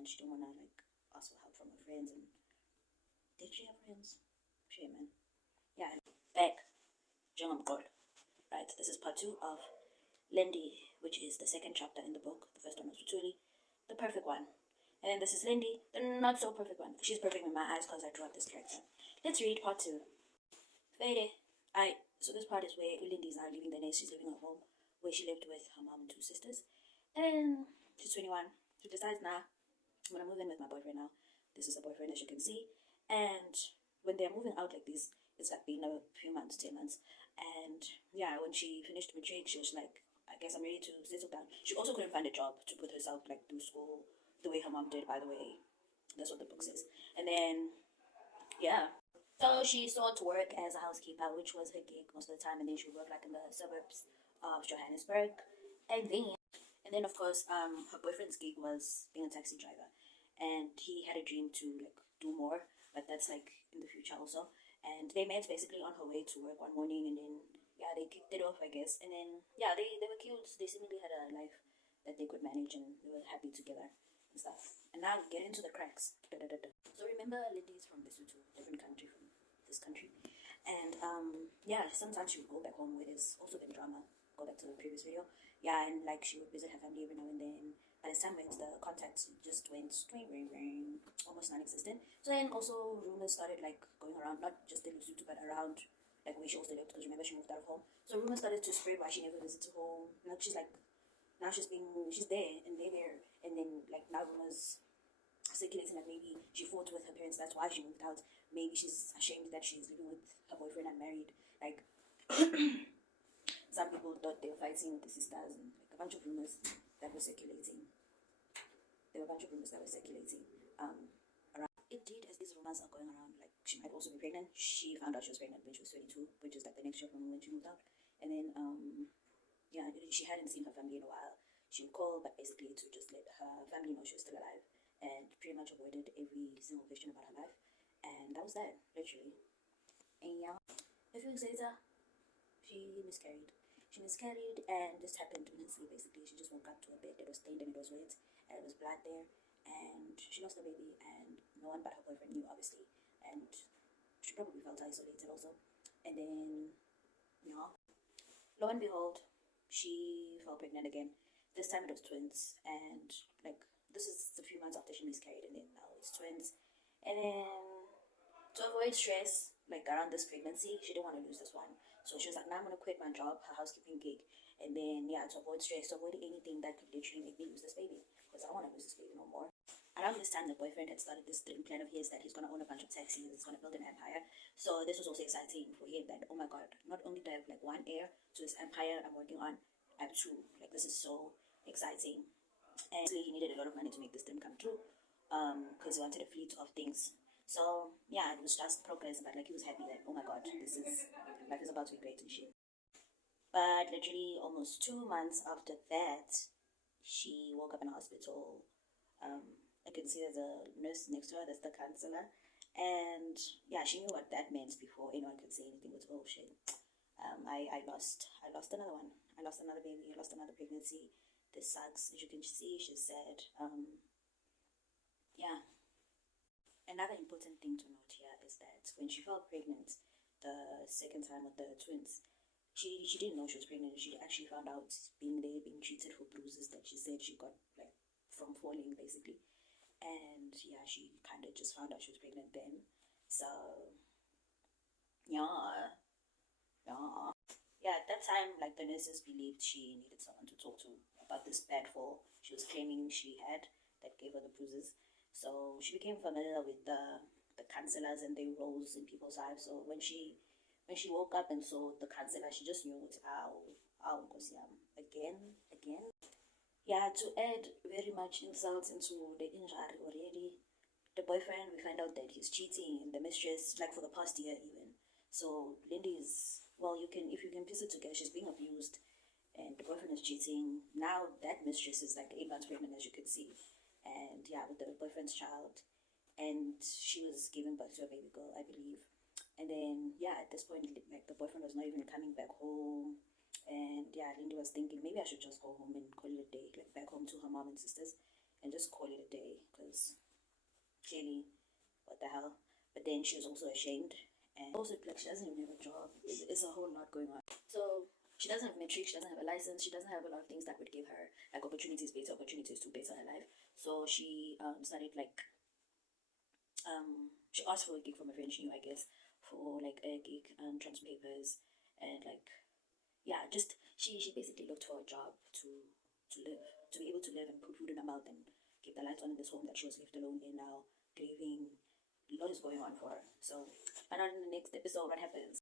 and she don't want to like ask for help from her friends. And did she have friends? Shame, man. Yeah, back. John God. Right, this is part 2 of Lindy, which is the second chapter in the book. The first one was Rutuli, the perfect one. And then this is Lindy, the not so perfect one. She's perfect in my eyes because I drew up this character. Let's read part 2. Fede. So this part is where Lindy is now leaving the nest. She's leaving her home where she lived with her mom and 2 sisters. And she's 21. She decides now, I'm gonna move in with my boyfriend now. This is a boyfriend, as you can see. And when they're moving out like this, it's like been a few months, 10 months. And yeah, when she finished matric, she was like, I guess I'm ready to settle down. She also couldn't find a job to put herself like through school the way her mom did, by the way. That's what the book says. And then, yeah. So she sought work as a housekeeper, which was her gig most of the time. And then she would work like in the suburbs of Johannesburg. And then of course, her boyfriend's gig was being a taxi driver. And he had a dream to like do more, but that's like in the future also. And they met basically on her way to work one morning, and then yeah, they kicked it off, I guess. And then yeah, they were cute. They seemingly had a life that they could manage, and they were happy together and stuff. And now we get into the cracks. Da, da, da, da. So remember, Lindy is from Lesotho, different country from this country, and yeah, sometimes she would go back home where there's also been drama. Go back to the previous video. Yeah, and like she would visit her family every now and then. By the time when the contact just went almost non-existent. So then also rumors started like going around, not just in Lesotho but around like where she also lived, because remember she moved out of home. So rumors started to spread why she never visits home. Like she's she's there and they're there, and then like now rumors circulating that maybe she fought with her parents, that's why she moved out. Maybe she's ashamed that she's living with her boyfriend unmarried. Like some people thought they were fighting with the sisters, and like a bunch of rumors that were circulating. There were a bunch of rumors that were circulating around. It did, as these rumors are going around, like she might also be pregnant. She found out she was pregnant when she was 22, which is like the next year from when she moved out. And then, yeah, she hadn't seen her family in a while. She would call, but basically to just let her family know she was still alive, and pretty much avoided every single question about her life. And that was that, literally. And yeah, a few weeks later, she miscarried. She miscarried, and this happened in her sleep. Basically, she just woke up to a bed that was stained and it was wet, and it was blood there, and she lost the baby, and no one but her boyfriend knew, obviously, and she probably felt isolated also. And then, you know, lo and behold, she fell pregnant again. This time it was twins, and like this is a few months after she miscarried, and then now it's twins. And then to avoid stress, like around this pregnancy, she didn't want to lose this one. So she was like, now I'm gonna quit my job, her housekeeping gig, and then yeah, to avoid stress, to avoid anything that could literally make me lose this baby, because I don't want to lose this baby no more. Around this time, the boyfriend had started this dream plan of his that he's gonna own a bunch of taxis, he's gonna build an empire. So this was also exciting for him that, oh my god, not only do I have like one heir to this empire I'm working on, I have 2. Like this is so exciting. And he needed a lot of money to make this dream come true, because he wanted a fleet of things. So yeah, it was just progress, but like he was happy that, oh my god, this is life is about to be great and shit. But literally almost 2 months after that, she woke up in a hospital. I can see there's a nurse next to her, that's the counselor. And yeah, she knew what that meant before anyone could say anything. Was, oh shit. I lost another one. I lost another baby. I lost another pregnancy. This sucks. As you can see, she said, yeah. Another important thing to note here is that when she fell pregnant the second time with the twins, she didn't know she was pregnant. She actually found out being treated for bruises that she said she got like from falling basically. And yeah, she kind of just found out she was pregnant then. So yeah, at that time, like the nurses believed she needed someone to talk to about this bad fall she was claiming she had that gave her the bruises. So she became familiar with the counselors and their roles in people's lives. So when she woke up and saw the counselor, she just knew it's again. Yeah, to add very much insult into the injury already, the boyfriend, we find out that he's cheating, and the mistress, like for the past year even. So Lindy is, well, if you can piece it together, she's being abused, and the boyfriend is cheating. Now that mistress is like 8 months pregnant, as you can see, and yeah, with the boyfriend's child, and she was giving birth to a baby girl, I believe. And then yeah, at this point, like the boyfriend was not even coming back home. And yeah, Lindy was thinking maybe I should just go home and call it a day, like back home to her mom and sisters, and just call it a day, because clearly, what the hell. But then she was also ashamed, and also like she doesn't even have a job. It's a whole lot going on. So she doesn't have metrics, she doesn't have a license, she doesn't have a lot of things that would give her like better opportunities to better her life. So she started like she asked for a gig from a friend she knew, I guess, for like a gig transfer papers, and like yeah, just she basically looked for a job to live, to be able to live and put food in her mouth and keep the lights on in this home that she was left alone in now, grieving. A lot is going on for her. So find out in the next episode what happens.